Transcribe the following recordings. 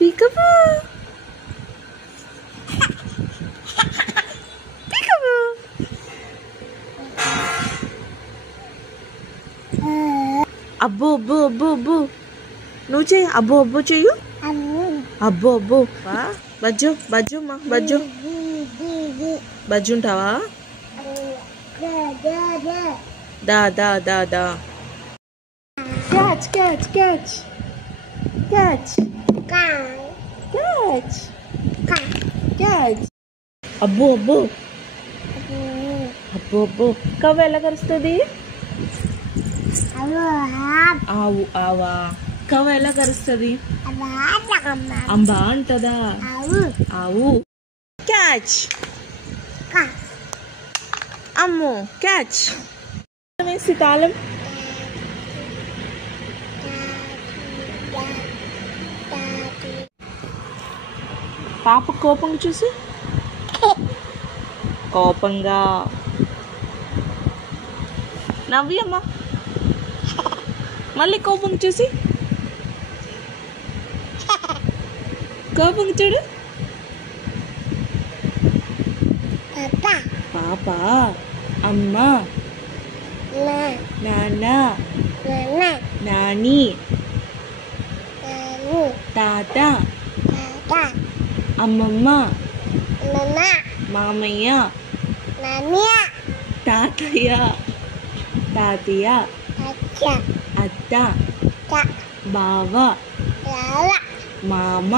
Peekaboo. Peekaboo. అబ్బో అబ్బో అబ్బో అబ్బో నువ్వు చెయ్యి అబ్బో అబ్బో చెయ్యు అబ్బో అబ్బో బజ్జు బజ్జు మా బజ్జు బజ్జు ఉంటావా దా దా దా దా catch catch catch catch catch catch అబ్బో అబ్బో అబ్బో అబ్బో కవ్వ ఎలా కరుస్తుంది ఆవు ఆవా కవ్వ ఎలా కరుస్తుంది అంబా అంటదా ఆవు క్యాచ్ అమ్మో క్యాచ్ వేసి తాళం పాప కోపం చూసి కోపంగా నవ్వి అమ్మా మళ్ళీ కోపం చూసి కోపం చూడు పాప అమ్మ నాన్న నాని తాత అమ్మమ్మ మామయ్య తాతయ్య తాతయ్య అత్త బావ మామ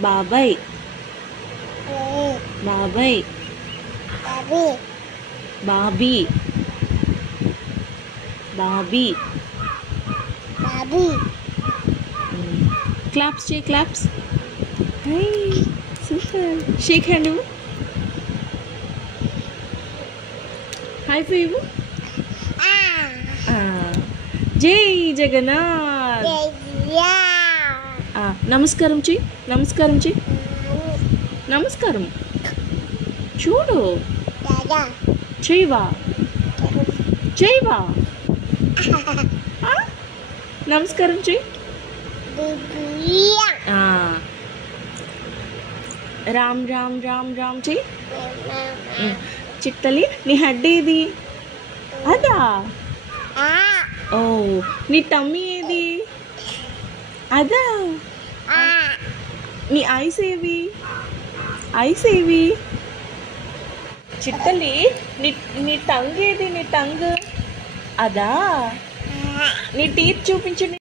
బాబాయ్ బాబాయ్ బాబీ బాబీ క్లాప్స్ చేయి క్లాప్స్ సూపర్ షేక్ హ్యాండ్ ఇవ్వు హై ఫైవ్ ఇవ్వు జై జగన్నాథ్ నమస్కారం చెయ్యి నమస్కారం చెయ్యి నమస్కారం చూడు చెయ్యవా చెయ్యవా నమస్కారం చెయ్యి రామ్ రామ్ రామ్ రామ్ చెయ్యి చిట్టలి నీ హెడ్ ఏది అదా ఓ నీ టమ్మీ ఏది అదా నీ ఐస్ ఏవి ఐస్ ఏవి చిట్టలి నీ టంగ్ ఏది నీ టంగ్ అదా నీ టీత్ చూపించండి